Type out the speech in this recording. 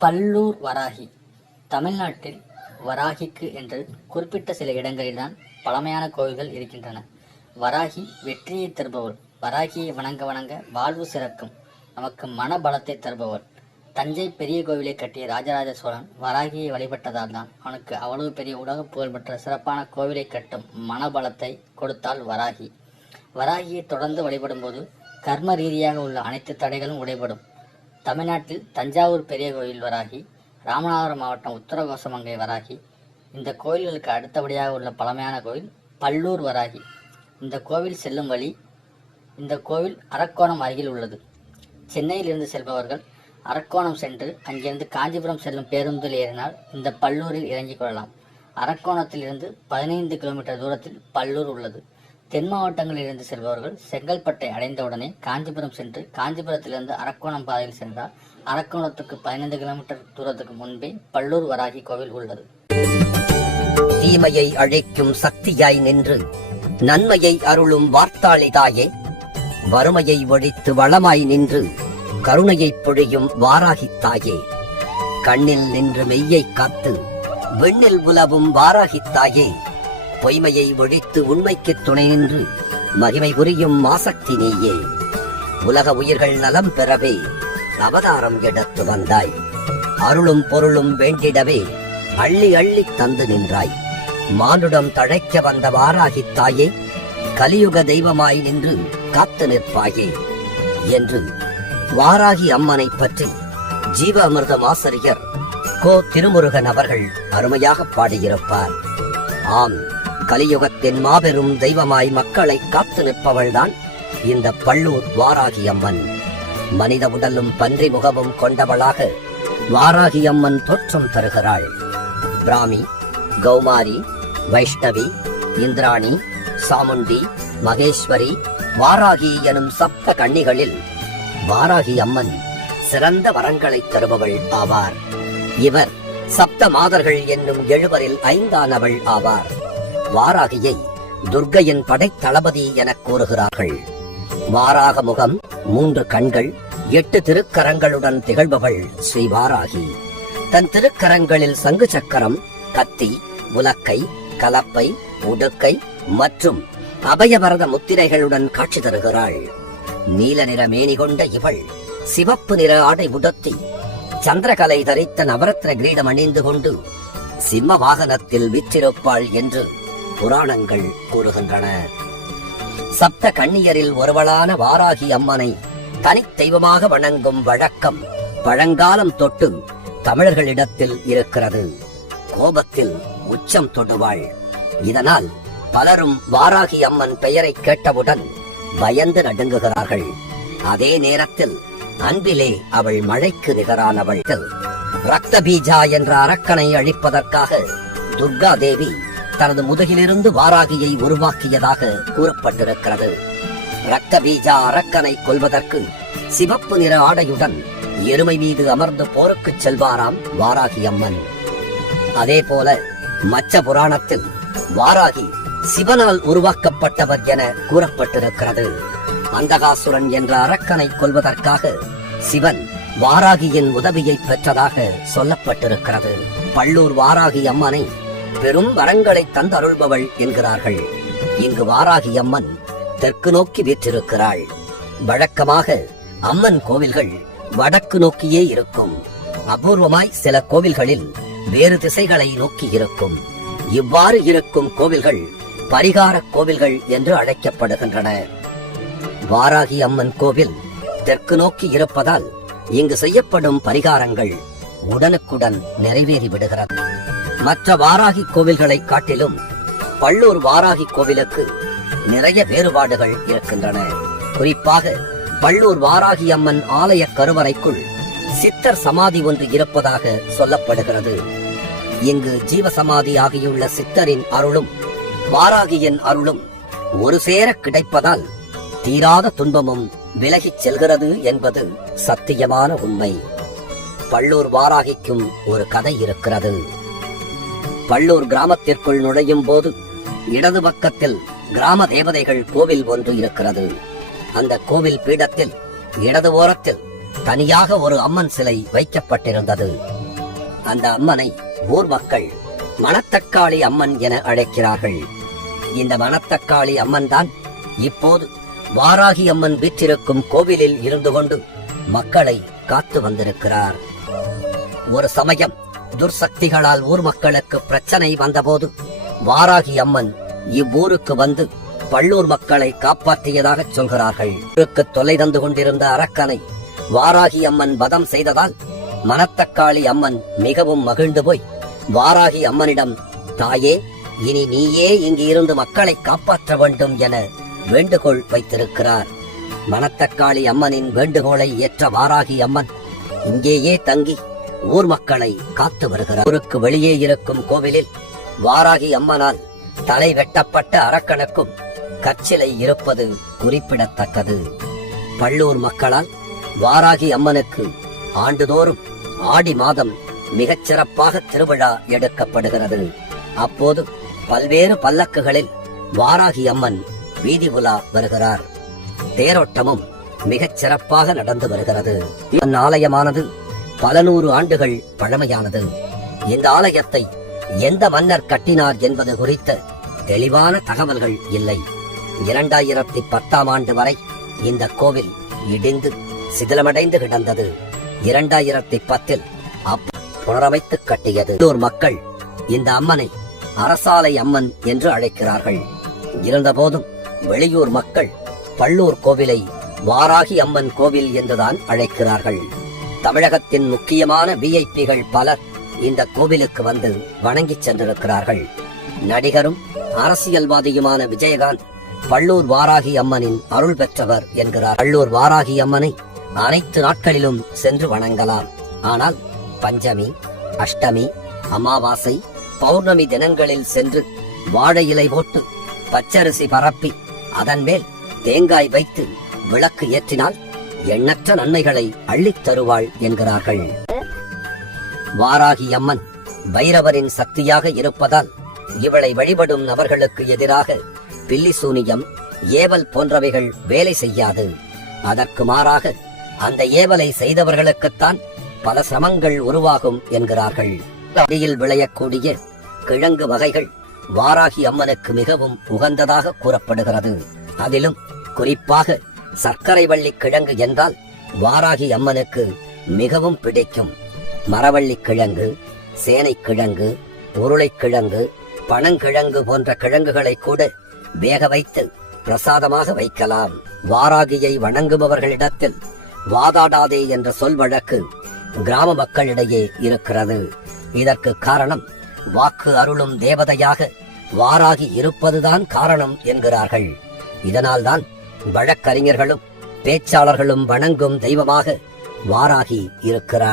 பல்லூர் வராகி தமிழ்நாட்டில் வராகிக்கு என்று குறிப்பிட்ட சில இடங்களில்தான் பழமையான கோவில்கள் இருக்கின்றன. வராகி வெற்றியை தருபவள் வராகியை வணங்க வணங்க வாழ்வு சிறக்கும் நமக்கு மன பலத்தை தருபவள் தஞ்சை பெரிய கோவிலை கட்டிய ராஜராஜ சோழன் வராகியை வழிபட்டதால் தான் அவனுக்கு அவ்வளவு பெரிய உலக புகழ்பெற்ற சிறப்பான கோவிலை கட்டும் மனபலத்தை கொடுத்தாள் வராகி. வராகியை தொடர்ந்து வழிபடும்போது கர்ம ரீதியாக உள்ள அனைத்து தடைகளும் உடைபடும். தமிழ்நாட்டில் தஞ்சாவூர் பெரிய கோயில் வராகி ராமநாதபுரம் மாவட்டம் உத்தரகோசமங்கை வராகி இந்த கோயில்களுக்கு அடுத்தபடியாக உள்ள பழமையான கோயில் பல்லூர் வராகி. இந்த கோவில் செல்லும் வழி இந்த கோவில் அரக்கோணம் அருகில் உள்ளது. சென்னையிலிருந்து செல்பவர்கள் அரக்கோணம் சென்று அங்கிருந்து காஞ்சிபுரம் செல்லும் பேருந்தில் ஏறினால் இந்த பல்லூரில் இறங்கிக் கொள்ளலாம். அரக்கோணத்தில் இருந்து பதினைந்து கிலோமீட்டர் தூரத்தில் பல்லூர் உள்ளது. தென் மாவட்டங்களில் இருந்து செல்பவர்கள் செங்கல்பட்டை அடைந்தவுடனே காஞ்சிபுரம் சென்று காஞ்சிபுரத்திலிருந்து அரக்கோணம் பாதையில் சென்றால் அரக்கோணத்துக்கு பதினைந்து கிலோமீட்டர் தூரத்துக்கு முன்பே பல்லூர் வராகி கோவில் உள்ளது. தீமையை அழைக்கும் சக்தியாய் நின்று நன்மையை அருளும் வார்த்தாளி தாயே. வறுமையை ஒழித்து வளமாய் நின்று கருணையைப் பொழியும் வாராகி தாயே. கண்ணில் நின்று மெய்யை காத்து விண்ணில் உலவும் வாராகி தாயே. பொய்மையை ஒழித்து உண்மைக்குத் துணை நின்று மகிமை புரியும் மாசக்தி நீயே. உலக உயிர்கள் நலம் பெறவே அவதாரம் எடுத்து வந்தாய். அருளும் பொருளும் வேண்டிடவே அள்ளி அள்ளி தந்து நின்றாய். மானுடம் தழைக்க வந்த வாராகி தாயே கலியுக தெய்வமாய் நின்று காத்து நிற்பாயே என்று வாராகி அம்மனை பற்றி ஜீவ அமிர்தம் ஆசிரியர் கோ. திருமுருகன் அவர்கள் அருமையாக பாடியிருப்பார். ஆம். கலியுகத்தின் மாபெரும் தெய்வமாய் மக்களை காத்து நிற்பவள்தான் இந்த பள்ளூர் வாராகி அம்மன் மனித உடலும் பன்றி முகமும் கொண்டவளாக வாராகி அம்மன் தோற்றம் தருகிறாள். பிராமி கௌமாரி வைஷ்ணவி இந்திராணி சாமுண்டி மகேஸ்வரி வாராகி எனும் சப்த கன்னிகளில் வாராகி அம்மன் சிறந்த வரங்களை தருபவள் ஆவார். இவர் சப்த மாதர்கள் என்னும் எழுவரில் ஐந்தானவள் ஆவார். வாராகியை துர்கையின் படைத்தளபதி எனக் கூறுகிறார்கள். வாராக முகம் மூன்று கண்கள் எட்டு திருக்கரங்களுடன் திகழ்பவள் ஸ்ரீ வாராகி. தன் திருக்கரங்களில் சங்கு சக்கரம் கத்தி உலக்கை கலப்பை உடுக்கை மற்றும் அபயவரத முத்திரைகளுடன் காட்சி தருகிறாள். நீல நிற மேனி கொண்ட இவள் சிவப்பு நிற ஆடை உடுத்தி சந்திரகலை தரித்த நவரத்ன கிரீடம் அணிந்து கொண்டு சிம்ம வாகனத்தில் விற்றிருப்பாள் என்று புராணங்கள் கூறுகின்றன. சப்த கண்ணியரில் ஒருவளான வாராகி அம்மனை தனித் தெய்வமாக வணங்கும் வழக்கம் பழங்காலம் தொட்டு தமிழர்களிடத்தில் இருக்கிறது. கோபத்தில் உச்சம் தொடுவாள். இதனால் பலரும் வாராகி அம்மன் பெயரை கேட்டவுடன் பயந்து நடுங்குகிறார்கள். அதே நேரத்தில் அன்பிலே அவள் மழைக்கு நிகரானவள். ரத்த பீஜா என்ற அரக்கனை அழிப்பதற்காக துர்கா தேவி தனது முதுகிலிருந்து வாராகியை உருவாக்கியதாக கூறப்பட்டிருக்கிறது. ரக்க பீஜா அரக்கனை கொல்வதற்கு சிவப்பு நிற ஆடையுடன் எருமை மீது அமர்ந்து போருக்கு செல்வாராம் வாராகி அம்மன். அதே போல மச்ச புராணத்தில் வாராகி சிவனால் உருவாக்கப்பட்டவர் என கூறப்பட்டிருக்கிறது. அந்தகாசுரன் என்ற அரக்கனை கொல்வதற்காக சிவன் வாராகியின் உதவியை பெற்றதாக சொல்லப்பட்டிருக்கிறது. பள்ளூர் வாராகி அம்மனை பெரும் வரங்களை தந்தருள்பவள் என்கிறார்கள். இங்கு வாராகி அம்மன் தெற்கு நோக்கி வீற்றிருக்கிறாள். வழக்கமாக அம்மன் கோவில்கள் வடக்கு நோக்கியே இருக்கும். அபூர்வமாய் சில கோவில்களில் வேறு திசைகளை நோக்கி இருக்கும். இவ்வாறு இருக்கும் கோவில்கள் பரிகார கோவில்கள் என்று அழைக்கப்படுகின்றன. வாராகி அம்மன் கோவில் தெற்கு நோக்கி இருப்பதால் இங்கு செய்யப்படும் பரிகாரங்கள் உடனுக்குடன் நிறைவேறி விடுகிறது மற்ற வாராகி கோவில்களை காட்டிலும் பள்ளூர் வாராகி கோவிலுக்கு நிறைய வேறுபாடுகள் இருக்கின்றன. குறிப்பாக பள்ளூர் வாராகி அம்மன் ஆலய கருவறைக்குள் சித்தர் சமாதி ஒன்று இருப்பதாக சொல்லப்படுகிறது. இங்கு ஜீவசமாதி ஆகியுள்ள சித்தரின் அருளும் வாராகியின் அருளும் ஒரு சேர கிடைப்பதால் தீராத துன்பமும் விலகிச் செல்கிறது என்பது சத்தியமான உண்மை. பள்ளூர் வாராகிக்கும் ஒரு கதை இருக்கிறது. பள்ளூர் கிராமத்திற்குள் நுழையும் போது இடது பக்கத்தில் கிராம தேவதைகள் கோவில் ஒன்று இருக்கிறது. அந்த கோவில் பீடத்தில் இடது ஓரத்தில் தனியாக ஒரு அம்மன் சிலை வைக்கப்பட்டிருந்தது. அந்த அம்மனை ஊர் மக்கள் மணத்தக்காளி அம்மன் என அழைக்கிறார்கள். இந்த மணத்தக்காளி அம்மன் தான் இப்போது வாராகி அம்மன் வீற்றிருக்கும் கோவிலில் இருந்து கொண்டு மக்களை காத்து வந்திருக்கிறார். ஒரு சமயம் துர்சக்திகளால் ஊர் மக்களுக்கு பிரச்சனை வந்தபோது வாராகி அம்மன் இவ்வூருக்கு வந்து பள்ளூர் மக்களை காப்பாற்றியதாக சொல்கிறார்கள். ஊருக்கு தொலை தந்து கொண்டிருந்த அரக்கனை வாராகி அம்மன் வதம் செய்ததால் மணத்தக்காளி அம்மன் மிகவும் மகிழ்ந்து போய் வாராகி அம்மனிடம் தாயே இனி நீயே இங்கு இருந்து மக்களை காப்பாற்ற வேண்டும் என வேண்டுகோள் வைத்திருக்கிறார். மணத்தக்காளி அம்மனின் வேண்டுகோளை ஏற்ற வாராகி அம்மன் இங்கேயே தங்கி ஊர் மக்களை காத்து வருகிறார். ஊருக்கு வெளியே இருக்கும் கோவிலில் வாராகி அம்மனால் தலை வெட்டப்பட்ட அரக்கனுக்கும் கச்சிலை இருப்பது குறிப்பிடத்தக்கது. பள்ளூர் மக்களால் வாராகி அம்மனுக்கு ஆண்டுதோறும் ஆடி மாதம் மிகச் சிறப்பாக திருவிழா எடுக்கப்படுகிறது. அப்போது பல்வேறு பல்லக்குகளில் வாராகி அம்மன் வீதி உலா வருகிறார். தேரோட்டமும் மிகச் சிறப்பாக நடந்து வருகிறது. ஆலயமானது பல நூறு ஆண்டுகள் பழமையானது. இந்த ஆலயத்தை எந்த மன்னர் கட்டினார் என்பது குறித்த தெளிவான தகவல்கள் இல்லை. இரண்டாயிரத்தி பத்தாம் ஆண்டு வரை இந்த கோவில் இடிந்து சிதிலமடைந்து கிடந்தது. இரண்டாயிரத்தி பத்தில் அப் புனரமைத்து கட்டியது. மக்கள் இந்த அம்மனை அரசாலை அம்மன் என்று அழைக்கிறார்கள். இருந்தபோதும் வெளியூர் மக்கள் பள்ளூர் கோவிலை வாராகி அம்மன் கோவில் என்றுதான் அழைக்கிறார்கள். தமிழகத்தின் முக்கியமான விஐபிகள் பலர் இந்த கோவிலுக்கு வந்து வணங்கிச் சென்றிருக்கிறார்கள். நடிகரும் அரசியல்வாதியுமான விஜயகாந்த் பள்ளூர் வாராகி அம்மனின் அருள் பெற்றவர் என்கிறார். பள்ளூர் வாராகி அம்மனை அனைத்து நாட்களிலும் சென்று வணங்கலாம். ஆனால் பஞ்சமி அஷ்டமி அமாவாசை பௌர்ணமி தினங்களில் சென்று வாழை இலை போட்டு பச்சரிசி பரப்பி அதன் மேல் தேங்காய் வைத்து விளக்கு ஏற்றினால் எண்ணற்ற நன்மைகளை அள்ளித் தருவாள் என்கிறார்கள். வாராகி அம்மன் பைரவரின் சக்தியாக இருப்பதால் இவளை வழிபடும் நபர்களுக்கு எதிராக பில்லி சூனியம் ஏவல் போன்றவைகள் வேலை செய்யாது. அதற்கு மாறாக அந்த ஏவலை செய்தவர்களுக்குத்தான் பல சிரமங்கள் உருவாகும் என்கிறார்கள். அடியில் விளையக்கூடிய கிழங்கு வகைகள் வாராகி அம்மனுக்கு மிகவும் உகந்ததாக கூறப்படுகிறது. அதிலும் குறிப்பாக சர்க்கரை வள்ளி கிழங்கு என்றால் வாராகி அம்மனுக்கு மிகவும் பிடிக்கும். மரவள்ளி கிழங்கு சேனைக்கிழங்கு உருளைக்கிழங்கு பனங்கிழங்கு போன்ற கிழங்குகளை கூட வேக வைத்து பிரசாதமாக வைக்கலாம். வாராகியை வணங்குபவர்களிடத்தில் வாதாடாதே என்ற சொல் வழக்கு கிராம மக்களிடையே இருக்கிறது. இதற்கு காரணம் வாக்கு அருளும் தேவதையாக வாராகி இருப்பதுதான் காரணம் என்கிறார்கள். இதனால்தான் வழக்கறிஞர்களும் பேச்சாளர்களும் வணங்கும் தெய்வமாக வாராகி இருக்கிறார்.